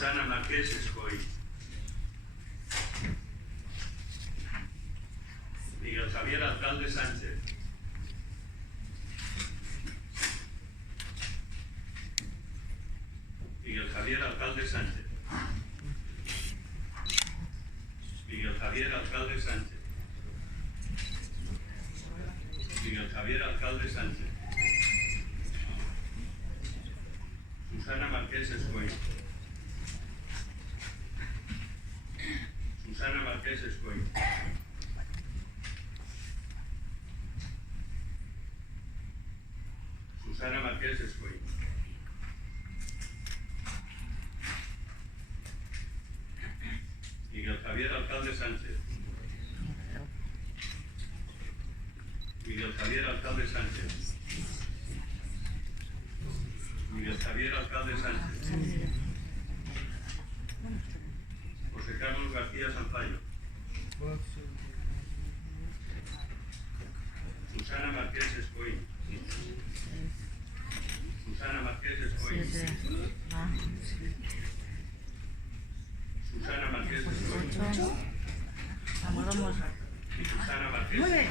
Susana Marqués Escoy. Miguel Javier Alcalde Sánchez. Miguel Javier Alcalde Sánchez. Miguel Javier Alcalde Sánchez. Miguel Javier Alcalde Sánchez. Susana Marqués Escoy. Susana Marqués Escoy. Susana Marqués Escoy. Miguel Javier Alcalde Sánchez. Miguel Javier Alcalde Sánchez. Miguel Javier Alcalde Sánchez. José Carlos García Sanzayo. Susana Marqués Escoy. Susana Marqués Escoy. Susana Marqués Escoy. Vamos. Y Susana Marqués. Muy bien.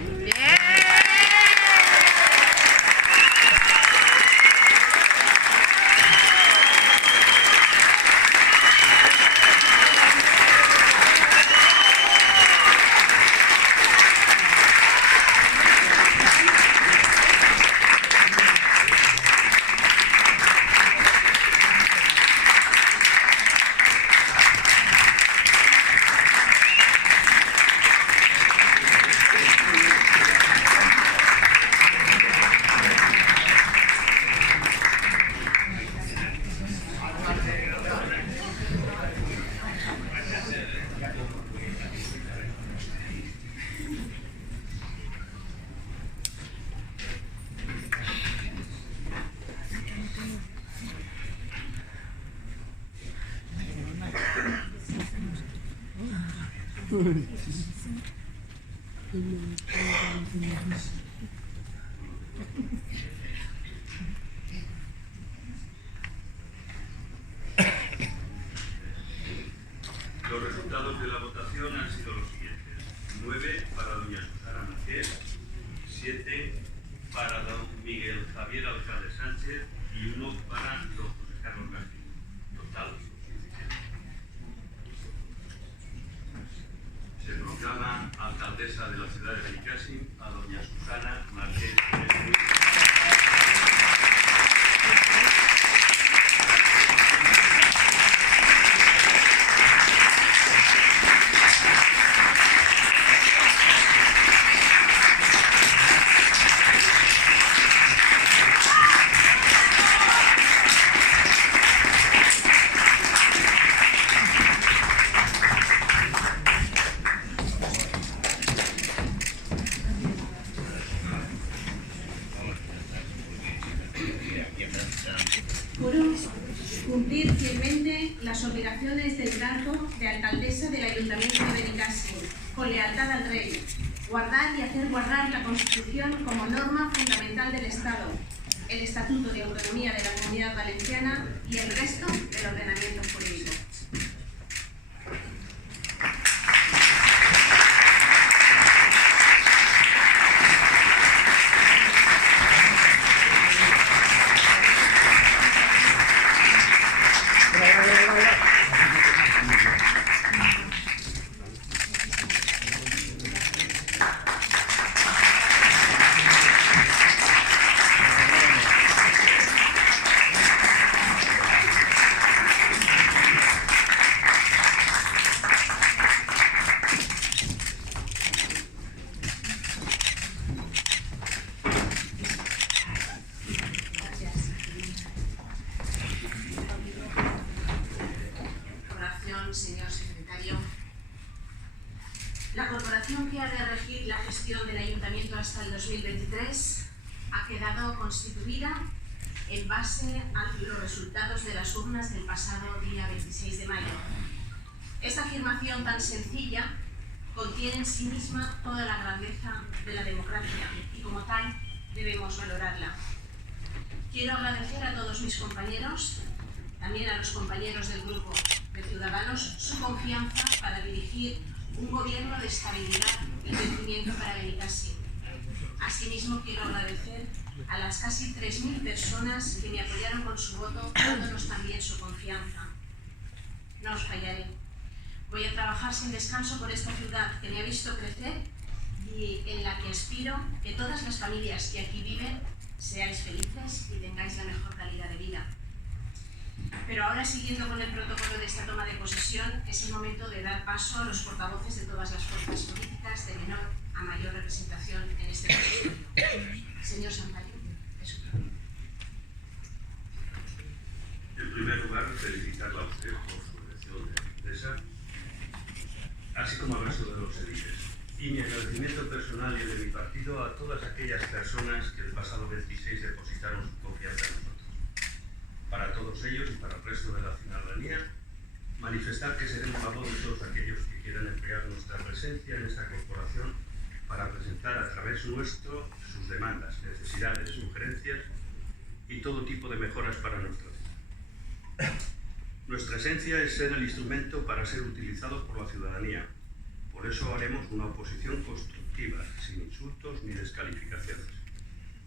Los resultados de la votación han sido los siguientes: 9 para doña Susana Marqués, 7 para don Miguel Javier Alcalde Sánchez y 1 para don José Carlos García. Total, se proclama alcaldesa de la ciudad de Benicàssim a doña Susana Marqués Escoy. Cumplir fielmente las obligaciones del cargo de alcaldesa del Ayuntamiento de Benicàssim, con lealtad al Rey, guardar y hacer guardar la Constitución como norma fundamental del Estado, el Estatuto de Autonomía de la Comunidad Valenciana y el resto del ordenamiento jurídico. Señor secretario, la corporación que ha de regir la gestión del Ayuntamiento hasta el 2023 ha quedado constituida en base a los resultados de las urnas del pasado día 26 de mayo. Esta afirmación tan sencilla contiene en sí misma toda la grandeza de la democracia y como tal debemos valorarla. Quiero agradecer a todos mis compañeros también a los compañeros del Grupo de Ciudadanos su confianza para dirigir un gobierno de estabilidad y crecimiento para Benicàssim. Asimismo, quiero agradecer a las casi 3.000 personas que me apoyaron con su voto, dándonos también su confianza. No os fallaré. Voy a trabajar sin descanso por esta ciudad que me ha visto crecer y en la que aspiro que todas las familias que aquí viven seáis felices y tengáis la mejor calidad de vida. Pero ahora, siguiendo con el protocolo de esta toma de posesión, es el momento de dar paso a los portavoces de todas las fuerzas políticas de menor a mayor representación en este consistorio. Señor Santalló, es su turno. En primer lugar, felicitarla a usted por su elección de alcaldesa, así como al resto de los ediles. Y mi agradecimiento personal y el de mi partido a todas aquellas personas que el pasado 26 depositaron su confianza en nosotros. Para todos ellos y para el resto de la ciudadanía, manifestar que seremos la voz de todos aquellos que quieran emplear nuestra presencia en esta corporación para presentar a través nuestro sus demandas, necesidades, sugerencias y todo tipo de mejoras para nuestra vida. Nuestra esencia es ser el instrumento para ser utilizado por la ciudadanía. Por eso haremos una oposición constructiva, sin insultos ni descalificaciones,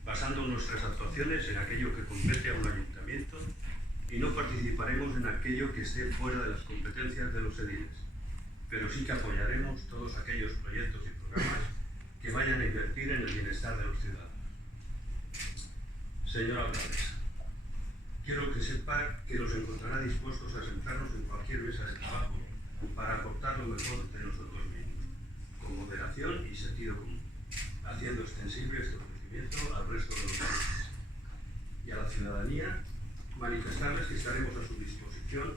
basando nuestras actuaciones en aquello que compete a un ayuntamiento y no participaremos en aquello que esté fuera de las competencias de los ediles, pero sí que apoyaremos todos aquellos proyectos y programas que vayan a invertir en el bienestar de los ciudadanos. Señora alcaldesa, quiero que sepa que nos encontrará dispuestos a sentarnos en cualquier mesa de trabajo para aportar lo mejor de nosotros mismos, con moderación y sentido común, haciendo extensible este ofrecimiento al resto de los países. Y a la ciudadanía, manifestarles que estaremos a su disposición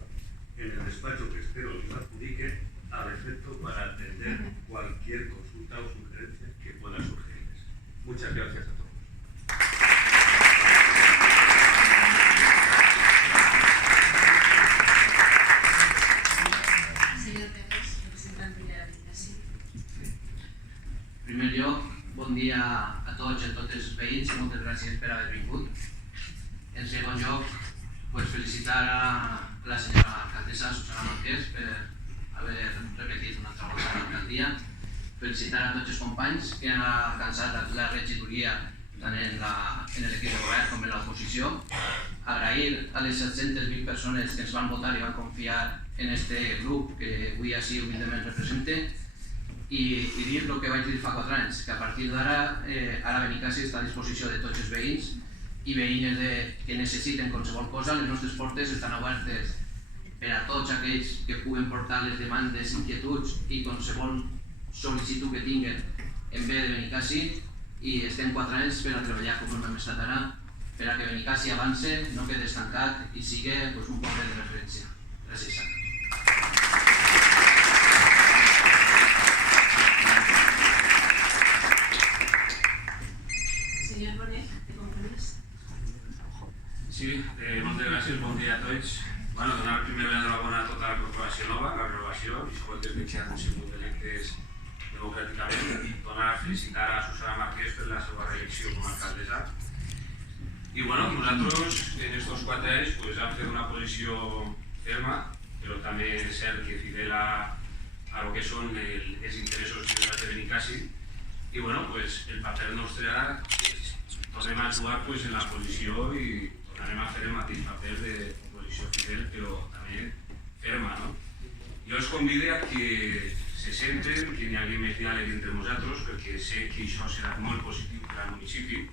en el despacho que espero nos adjudique al efecto para atender cualquier consulta o sugerencia que pueda surgirles. Muchas gracias a todos. Señor Pérez, representante de la Benicàssim. En primer lloc, bon dia a tots i a totes els veïns i moltes gràcies per haver vingut. En segon lloc, felicitar a la senyora alcaldessa Susana Marquès per haver repetit una altra volta a l'alcaldia. Felicitar a tots els companys que han alcançat la regidoria tant en l'equip de govern com en l'oposició. Agrair a les 720 persones que ens van votar i van confiar en este grup que avui així humilment represente i dir el que vaig dir fa 4 anys, que a partir d'ara Benicàssim està a disposició de tots els veïns i veïnes que necessiten qualsevol cosa. Les nostres portes estan obertes per a tots aquells que puguen portar les demandes, inquietuds i qualsevol sol·licitud que tinguen en bé de Benicàssim, i estem 4 anys per a treballar com hem estat ara per a que Benicàssim avance, no quedi estancat i sigui un poble de referència. Gràcies. Señor Bonet, ¿te comprometes? Sí, moltes gràcies, bon dia a tots. Donar primer l'enhorabona a tota la corporació nova, la renovació, i sobretot que han sigut electes democràticament. Donar a felicitar a Susana Marquès per la seva reelecció com a alcaldessa. I nosaltres en estos 4 anys hem fet una posició ferma, però també és cert que fidel a lo que són els interessos generals de Benicàssim. I el paper nostre ara tornem a jugar en la posició i tornarem a fer el mateix paper d'oposició fidel, però també ferma. Jo els convido a que se senten, que hi hagi més diàleg entre nosaltres, perquè sé que això serà molt positiu per al municipi,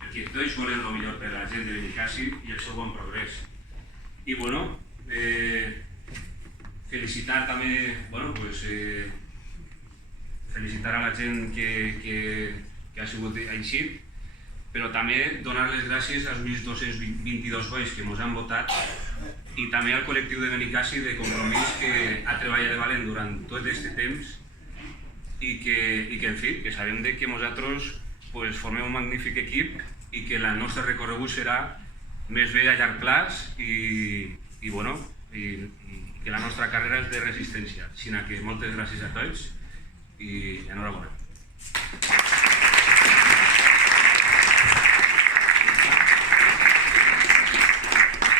perquè tots volem el millor per a la gent de Benicàssim i el seu bon progrés. I felicitar també, felicitar a la gent que ha sigut així, però també donar les gràcies als 1.222 veïns que ens han votat i també al col·lectiu de Benicàssim de Compromís que ha treballat de valent durant tot aquest temps i que, en fi, que sabem que nosaltres formem un magnífic equip i que el nostre recorregut serà més bé a llarg plaç i que la nostra carrera és de resistència. Així que moltes gràcies a tots i enhorabona.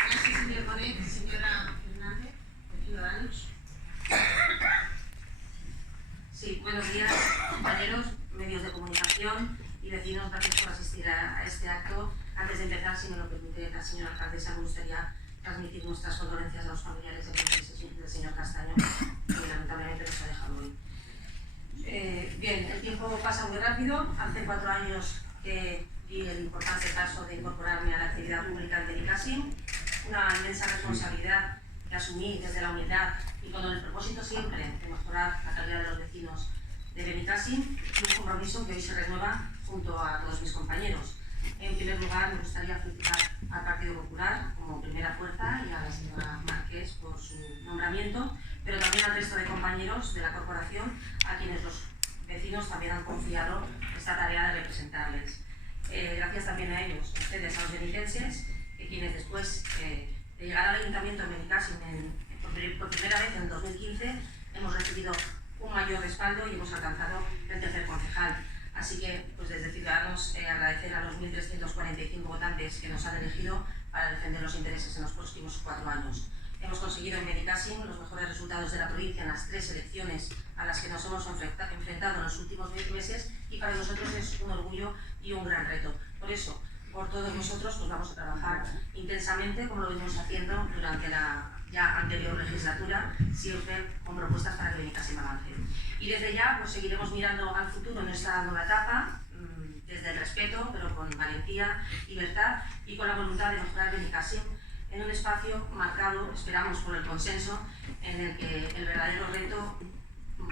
Gracias, señor Bonet. señora alcaldesa, me gustaría transmitir nuestras condolencias a los familiares del señor Castaño, que lamentablemente nos ha dejado hoy. Bien, el tiempo pasa muy rápido. Hace 4 años que vi el importante caso de incorporarme a la actividad pública de Benicàssim, una inmensa responsabilidad que asumí desde la humildad y con el propósito siempre de mejorar la calidad de los vecinos de Benicàssim, y un compromiso que hoy se renueva junto a todos mis compañeros. En primer lugar, me gustaría felicitar al Partido Popular como primera fuerza y a la señora Márquez por su nombramiento, pero también al resto de compañeros de la corporación a quienes los vecinos también han confiado esta tarea de representarles. Gracias también a ellos, a ustedes, a los benicenses, quienes después de llegar al Ayuntamiento de Benicàssim por primera vez en 2015 hemos recibido un mayor respaldo y hemos alcanzado el tercer concejal. Así que, pues desde Ciudadanos, agradecer a los 1.345 votantes que nos han elegido para defender los intereses en los próximos 4 años. Hemos conseguido en Benicàssim los mejores resultados de la provincia en las 3 elecciones a las que nos hemos enfrentado en los últimos 10 meses, y para nosotros es un orgullo y un gran reto. Por eso, por todos nosotros, pues vamos a trabajar intensamente como lo venimos haciendo durante la ya anterior legislatura, siempre con propuestas para que Benicàssim avance. Y desde ya pues seguiremos mirando al futuro en esta nueva etapa, desde el respeto, pero con valentía, libertad y con la voluntad de mejorar Benicàssim en un espacio marcado, esperamos, por el consenso, en el que el verdadero reto,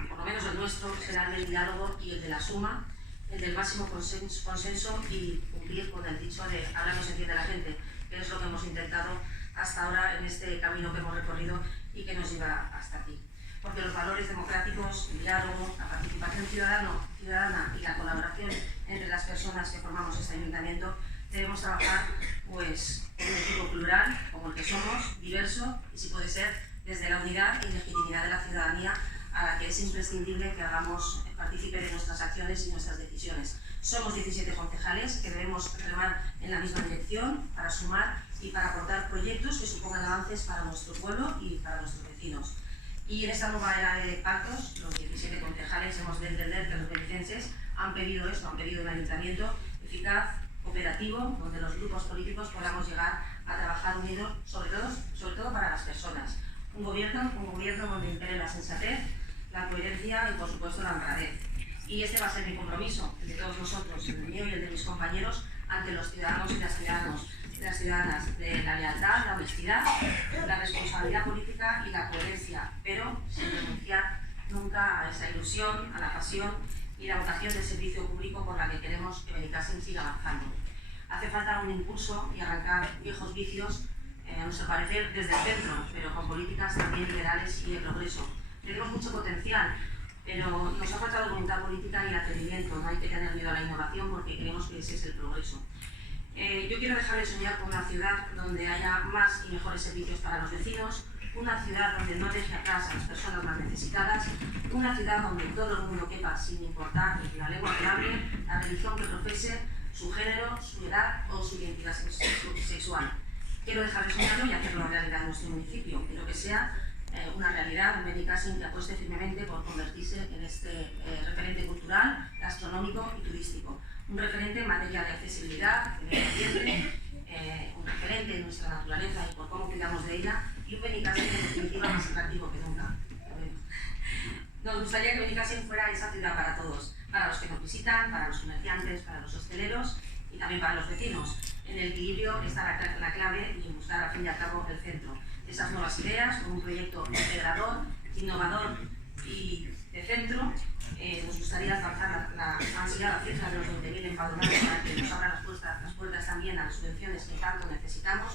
por lo menos el nuestro, será el del diálogo y el de la suma, el del máximo consenso y cumplir con el dicho de ahora nos entiende la gente, que es lo que hemos intentado hasta ahora en este camino que hemos recorrido y que nos lleva hasta aquí. Porque los valores democráticos, el diálogo, la participación ciudadana y la colaboración entre las personas que formamos este ayuntamiento, debemos trabajar pues en un equipo plural, como el que somos, diverso, y si puede ser, desde la unidad y legitimidad de la ciudadanía, a la que es imprescindible que hagamos partícipe de nuestras acciones y nuestras decisiones. Somos 17 concejales que debemos remar en la misma dirección para sumar y para aportar proyectos que supongan avances para nuestro pueblo y para nuestros vecinos. Y en esta nueva era de pactos, los 17 concejales hemos de entender que los benicenses han pedido esto, han pedido un ayuntamiento eficaz, operativo, donde los grupos políticos podamos llegar a trabajar unidos, sobre todo para las personas. Un gobierno donde impere la sensatez, la coherencia y, por supuesto, la honradez. Y este va a ser mi compromiso, el de todos nosotros, el mío y el de mis compañeros, ante los ciudadanos y las ciudadanas, de la lealtad, la honestidad, la responsabilidad política y la coherencia, pero sin renunciar nunca a esa ilusión, a la pasión y la vocación del servicio público por la que queremos que Benicàssim siga avanzando. Hace falta un impulso y arrancar viejos vicios, a nuestro parecer, desde el centro, pero con políticas también liberales y de progreso. Tenemos mucho potencial, pero nos ha faltado voluntad política y atrevimiento. No hay que tener miedo a la innovación porque creemos que ese es el progreso. Yo quiero dejar de soñar con una ciudad donde haya más y mejores servicios para los vecinos, una ciudad donde no deje atrás a las personas más necesitadas, una ciudad donde todo el mundo quepa sin importar la lengua que hable, la religión que profese, su género, su edad o su identidad sexual. Quiero dejar de soñarlo y hacerlo realidad en nuestro municipio. Quiero que sea una realidad en Benicàssim que apueste firmemente por convertirse en este referente cultural, gastronómico y turístico. Un referente en materia de accesibilidad, de medio ambiente, un referente en nuestra naturaleza y por cómo cuidamos de ella, y un Benicàssim en definitiva más atractivo que nunca. Nos gustaría que Benicàssim fuera esa ciudad para todos, para los que nos visitan, para los comerciantes, para los hosteleros y también para los vecinos. En el equilibrio está la clave y buscar al fin y al cabo el centro. Esas nuevas ideas, con un proyecto integrador, innovador y de centro, nos gustaría alcanzar la ansiada cifra de los 20.000 empadronados para que nos abran las puertas también a las subvenciones que tanto necesitamos.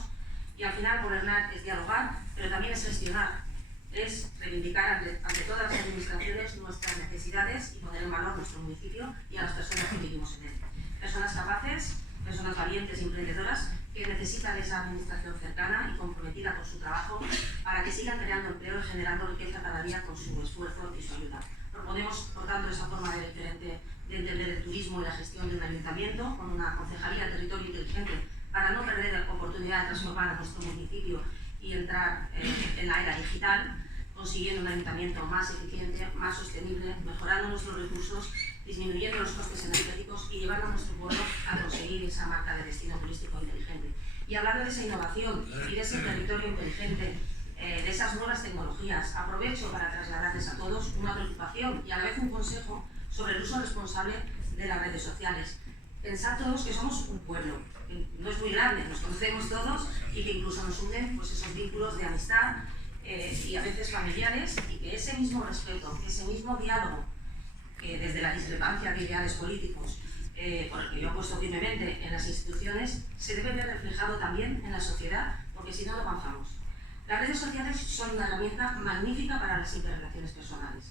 Y al final, gobernar es dialogar, pero también es gestionar, es reivindicar ante todas las administraciones nuestras necesidades y poner en valor nuestro municipio y a las personas que vivimos en él. Personas capaces, personas valientes y emprendedoras que necesitan esa administración cercana y comprometida con su trabajo para que sigan creando empleo y generando riqueza cada día con su esfuerzo y su ayuda. Proponemos, por tanto, esa forma diferente de entender el turismo y la gestión de un ayuntamiento con una concejalía de territorio inteligente para no perder la oportunidad de transformar a nuestro municipio y entrar en la era digital, consiguiendo un ayuntamiento más eficiente, más sostenible, mejorando nuestros recursos, disminuyendo los costes energéticos y llevando a nuestro pueblo a conseguir esa marca de destino turístico inteligente. Y hablando de esa innovación y de ese territorio inteligente, de esas nuevas tecnologías, aprovecho para trasladarles a todos una preocupación y a la vez un consejo sobre el uso responsable de las redes sociales. Pensad todos que somos un pueblo, que no es muy grande, nos conocemos todos y que incluso nos unen pues, esos vínculos de amistad y a veces familiares, y que ese mismo respeto, ese mismo diálogo, desde la discrepancia de ideales políticos, por el que yo apuesto firmemente en las instituciones, se debe ver reflejado también en la sociedad, porque si no, no avanzamos. Las redes sociales son una herramienta magnífica para las interrelaciones personales,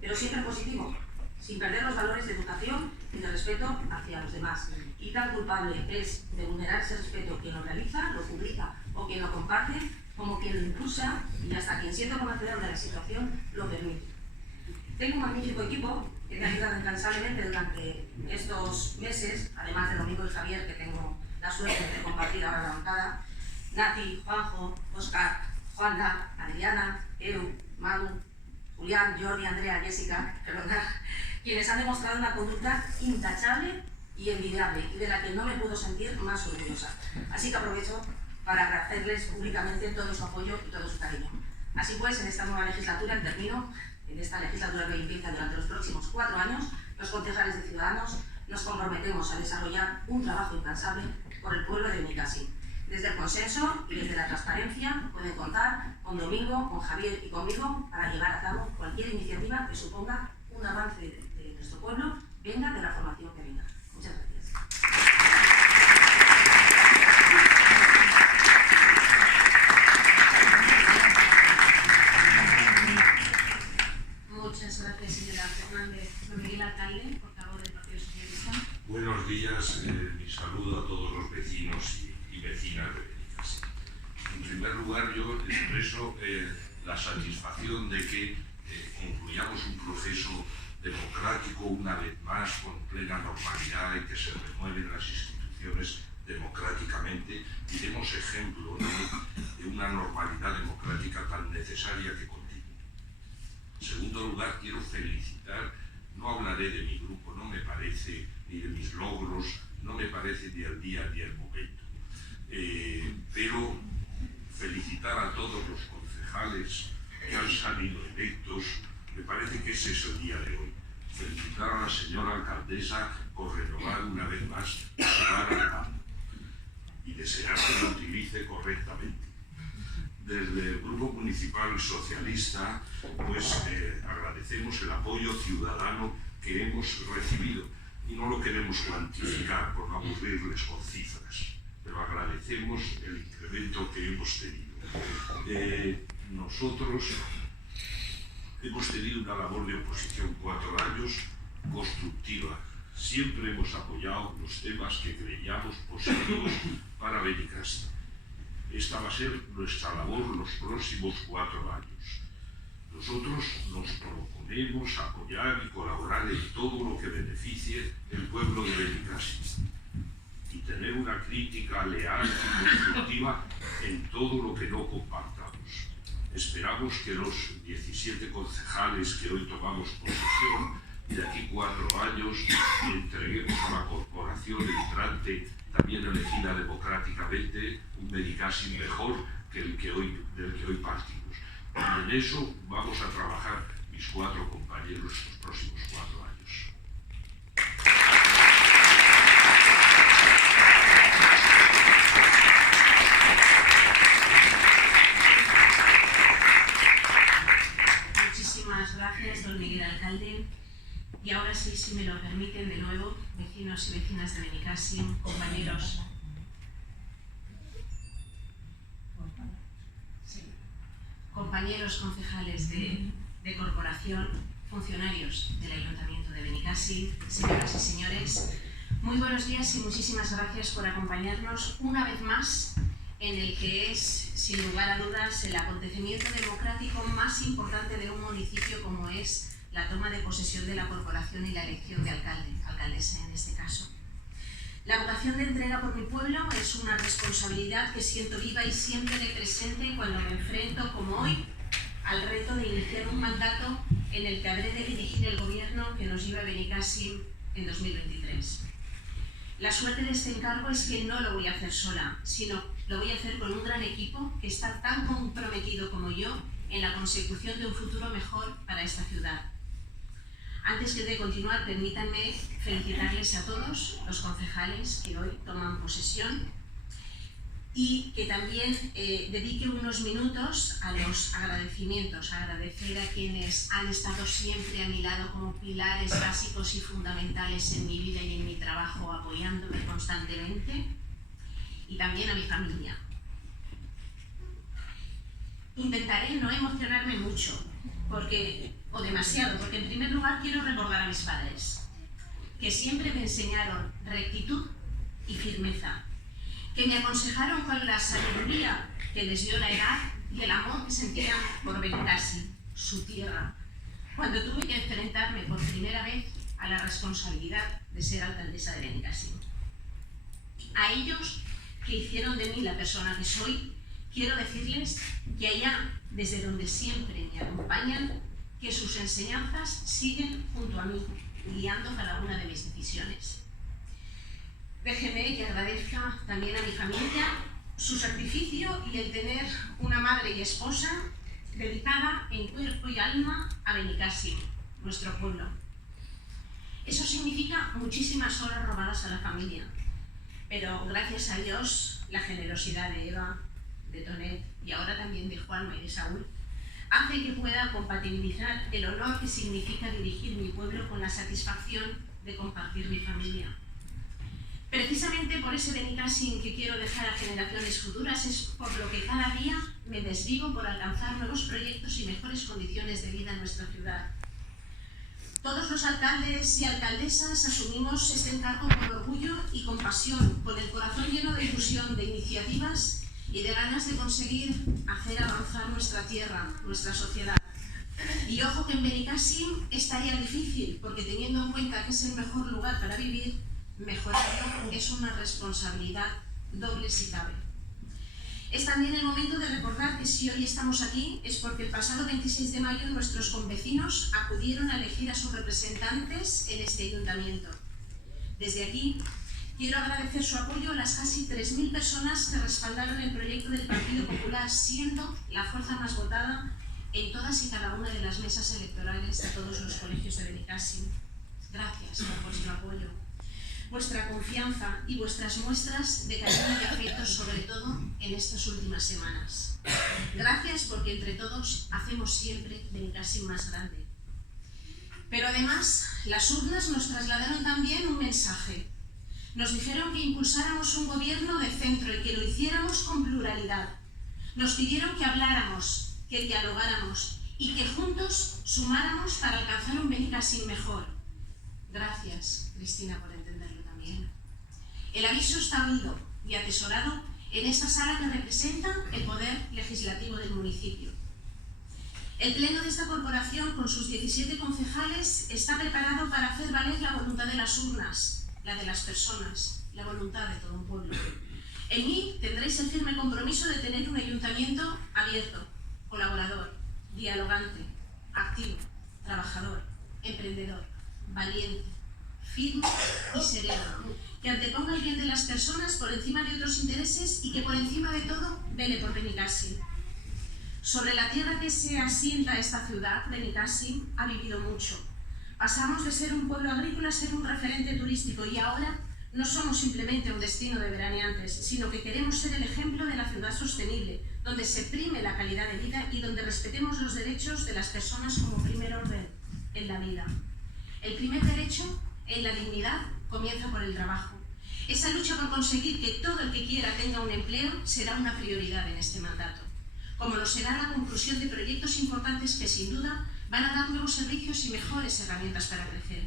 pero siempre positivo, sin perder los valores de educación y de respeto hacia los demás. Y tan culpable es de vulnerar ese respeto quien lo realiza, lo publica o quien lo comparte, como quien lo impulsa y hasta quien, siendo conocedor de la situación, lo permite. Tengo un magnífico equipo que me ha ayudado incansablemente durante estos meses, además de Domingo y Javier, que tengo la suerte de compartir ahora la bancada, Nati, Juanjo, Óscar, Juanda, Adriana, Eu, Manu, Julián, Jordi, Andrea, Jessica, quienes han demostrado una conducta intachable y envidiable, y de la que no me puedo sentir más orgullosa. Así que aprovecho para agradecerles públicamente todo su apoyo y todo su cariño. Así pues, en esta nueva legislatura, en esta legislatura que empieza durante los próximos 4 años, los concejales de Ciudadanos nos comprometemos a desarrollar un trabajo incansable por el pueblo de Benicàssim. Desde el consenso y desde la transparencia pueden contar con Domingo, con Javier y conmigo para llevar a cabo cualquier iniciativa que suponga un avance de nuestro pueblo, venga de la formación que venga. Muchas gracias. Muchas gracias, señora Fernández. Don Miguel Alcalde, portavoz del Partido Socialista. Buenos días, mi saludo a todos los vecinos y vecinas de Benicàssim. En primer lugar, yo expreso la satisfacción de que concluyamos un proceso democrático una vez más con plena normalidad y que se renueven las instituciones democráticamente y demos ejemplo de una normalidad democrática tan necesaria que continúe. En segundo lugar, quiero felicitar, no hablaré de mi grupo, no me parece, ni de mis logros, no me parece ni el día ni el momento, pero felicitar a todos los concejales que han salido electos, me parece que ese es el día de hoy. Felicitar a la señora alcaldesa por renovar una vez más su mandato y desear que lo utilice correctamente. Desde el Grupo Municipal Socialista, pues agradecemos el apoyo ciudadano que hemos recibido y no lo queremos cuantificar por no aburrirles con cifras, pero agradecemos el incremento que hemos tenido. Nosotros hemos tenido una labor de oposición 4 años constructiva. Siempre hemos apoyado los temas que creíamos positivos para Benicàssim. Esta va a ser nuestra labor los próximos 4 años. Nosotros nos proponemos apoyar y colaborar en todo lo que beneficie el pueblo de Benicàssim y tener una crítica leal y constructiva en todo lo que no compartamos. Esperamos que los 17 concejales que hoy tomamos posesión y de aquí 4 años entreguemos a la corporación entrante, también elegida democráticamente, un Benicàssim mejor que del que hoy partimos. Y en eso vamos a trabajar mis 4 compañeros los próximos 4 años. Muchísimas gracias, don Miguel Alcalde. Y ahora sí, si me lo permiten, de nuevo, vecinos y vecinas de Benicàssim, compañeros. Compañeros concejales de corporación, funcionarios del Ayuntamiento de Benicàssim, señoras y señores, muy buenos días y muchísimas gracias por acompañarnos una vez más en el que es, sin lugar a dudas, el acontecimiento democrático más importante de un municipio como es la toma de posesión de la corporación y la elección de alcalde, alcaldesa en este caso. La vocación de entrega por mi pueblo es una responsabilidad que siento viva y siempre presente cuando me enfrento, como hoy, al reto de iniciar un mandato en el que habré de dirigir el gobierno que nos lleva a Benicàssim en 2023. La suerte de este encargo es que no lo voy a hacer sola, sino lo voy a hacer con un gran equipo que está tan comprometido como yo en la consecución de un futuro mejor para esta ciudad. Antes de continuar, permítanme felicitarles a todos los concejales que hoy toman posesión y que también dedique unos minutos a los agradecimientos, agradecer a quienes han estado siempre a mi lado como pilares básicos y fundamentales en mi vida y en mi trabajo, apoyándome constantemente, y también a mi familia. Intentaré no emocionarme mucho, o demasiado, porque en primer lugar quiero recordar a mis padres, que siempre me enseñaron rectitud y firmeza, que me aconsejaron con la sabiduría que les dio la edad y el amor que sentían por Benicàssim, su tierra, cuando tuve que enfrentarme por primera vez a la responsabilidad de ser alcaldesa de Benicàssim. A ellos, que hicieron de mí la persona que soy, quiero decirles que allá, desde donde siempre me acompañan, que sus enseñanzas siguen junto a mí, guiando cada una de mis decisiones. Déjeme que agradezca también a mi familia su sacrificio y el tener una madre y esposa dedicada en cuerpo y alma a Benicàssim, nuestro pueblo. Eso significa muchísimas horas robadas a la familia, pero gracias a Dios, la generosidad de Eva, de Tonet y ahora también de Juanma y de Saúl, hace que pueda compatibilizar el honor que significa dirigir mi pueblo con la satisfacción de compartir mi familia. Precisamente por ese Benicàssim que quiero dejar a generaciones futuras es por lo que cada día me desvivo por alcanzar nuevos proyectos y mejores condiciones de vida en nuestra ciudad. Todos los alcaldes y alcaldesas asumimos este encargo con orgullo y con pasión, con el corazón lleno de ilusión, de iniciativas y de ganas de conseguir hacer avanzar nuestra tierra, nuestra sociedad. Y ojo que en Benicàssim es tarea difícil, porque teniendo en cuenta que es el mejor lugar para vivir, mejorarlo es una responsabilidad doble si cabe. Es también el momento de recordar que si hoy estamos aquí es porque el pasado 26 de mayo nuestros convecinos acudieron a elegir a sus representantes en este ayuntamiento. Desde aquí quiero agradecer su apoyo a las casi 3.000 personas que respaldaron el proyecto del Partido Popular, siendo la fuerza más votada en todas y cada una de las mesas electorales de todos los colegios de Benicàssim. Gracias por vuestro apoyo, vuestra confianza y vuestras muestras de cariño y afecto, sobre todo en estas últimas semanas. Gracias porque entre todos hacemos siempre Benicàssim más grande. Pero además, las urnas nos trasladaron también un mensaje. Nos dijeron que impulsáramos un gobierno de centro y que lo hiciéramos con pluralidad. Nos pidieron que habláramos, que dialogáramos y que juntos sumáramos para alcanzar un Benicàssim mejor. Gracias, Cristina, por entenderlo también. El aviso está oído y atesorado en esta sala que representa el poder legislativo del municipio. El pleno de esta corporación, con sus 17 concejales, está preparado para hacer valer la voluntad de las urnas, la de las personas, la voluntad de todo un pueblo. En mí tendréis el firme compromiso de tener un ayuntamiento abierto, colaborador, dialogante, activo, trabajador, emprendedor, valiente, firme y sereno, que anteponga el bien de las personas por encima de otros intereses y que por encima de todo vele por Benicàssim. Sobre la tierra que se asienta esta ciudad, Benicàssim ha vivido mucho. Pasamos de ser un pueblo agrícola a ser un referente turístico y ahora no somos simplemente un destino de veraneantes, sino que queremos ser el ejemplo de la ciudad sostenible, donde se prime la calidad de vida y donde respetemos los derechos de las personas como primer orden en la vida. El primer derecho en la dignidad comienza por el trabajo. Esa lucha por conseguir que todo el que quiera tenga un empleo será una prioridad en este mandato, como lo será la conclusión de proyectos importantes que sin duda van a dar nuevos servicios y mejores herramientas para crecer.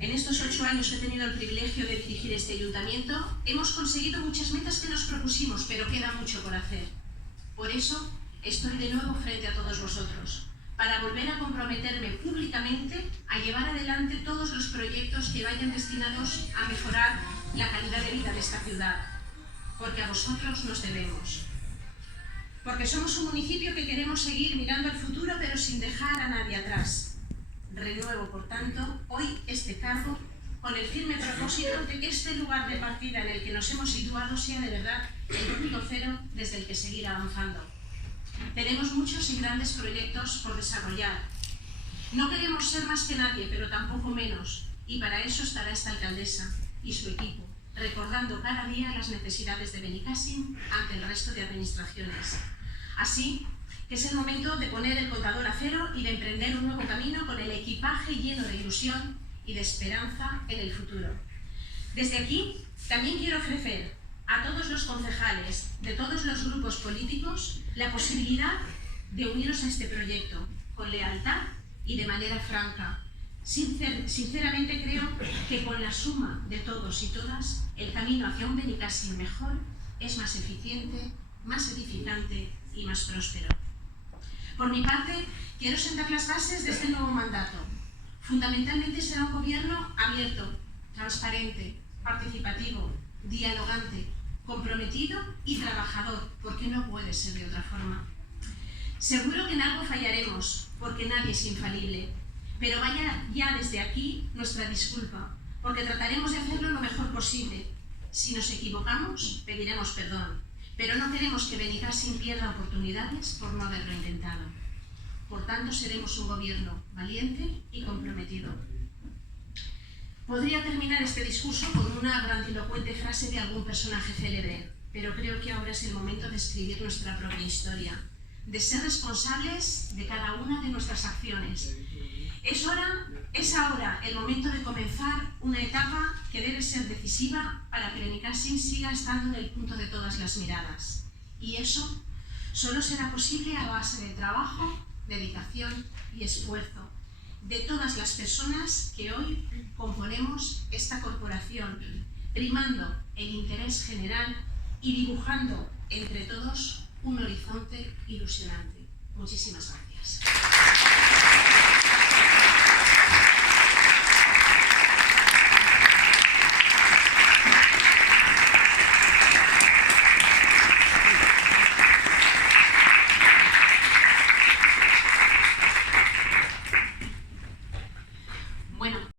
En estos 8 años que he tenido el privilegio de dirigir este ayuntamiento, hemos conseguido muchas metas que nos propusimos, pero queda mucho por hacer. Por eso estoy de nuevo frente a todos vosotros, para volver a comprometerme públicamente a llevar adelante todos los proyectos que vayan destinados a mejorar la calidad de vida de esta ciudad, porque a vosotros nos debemos. Porque somos un municipio que queremos seguir mirando al futuro, pero sin dejar a nadie atrás. Renuevo, por tanto, hoy este cargo con el firme propósito de que este lugar de partida en el que nos hemos situado sea de verdad el punto cero desde el que seguir avanzando. Tenemos muchos y grandes proyectos por desarrollar. No queremos ser más que nadie, pero tampoco menos, y para eso estará esta alcaldesa y su equipo, recordando cada día las necesidades de Benicàssim ante el resto de administraciones. Así que es el momento de poner el contador a cero y de emprender un nuevo camino con el equipaje lleno de ilusión y de esperanza en el futuro. Desde aquí también quiero ofrecer a todos los concejales de todos los grupos políticos la posibilidad de uniros a este proyecto con lealtad y de manera franca. Sinceramente creo que con la suma de todos y todas, el camino hacia un Benicàssim mejor es más eficiente, más edificante y más próspero. Por mi parte, quiero sentar las bases de este nuevo mandato. Fundamentalmente será un gobierno abierto, transparente, participativo, dialogante, comprometido y trabajador, porque no puede ser de otra forma. Seguro que en algo fallaremos, porque nadie es infalible, pero vaya ya desde aquí nuestra disculpa, porque trataremos de hacerlo lo mejor posible. Si nos equivocamos, pediremos perdón, pero no queremos que Benicàssim pierda oportunidades por no haberlo intentado. Por tanto, seremos un gobierno valiente y comprometido. Podría terminar este discurso con una grandilocuente frase de algún personaje célebre, pero creo que ahora es el momento de escribir nuestra propia historia, de ser responsables de cada una de nuestras acciones. Es ahora el momento de comenzar una etapa que debe ser decisiva para que Benicàssim siga estando en el punto de todas las miradas. Y eso solo será posible a base de trabajo, dedicación y esfuerzo de todas las personas que hoy componemos esta corporación, primando el interés general y dibujando entre todos un horizonte ilusionante. Muchísimas gracias.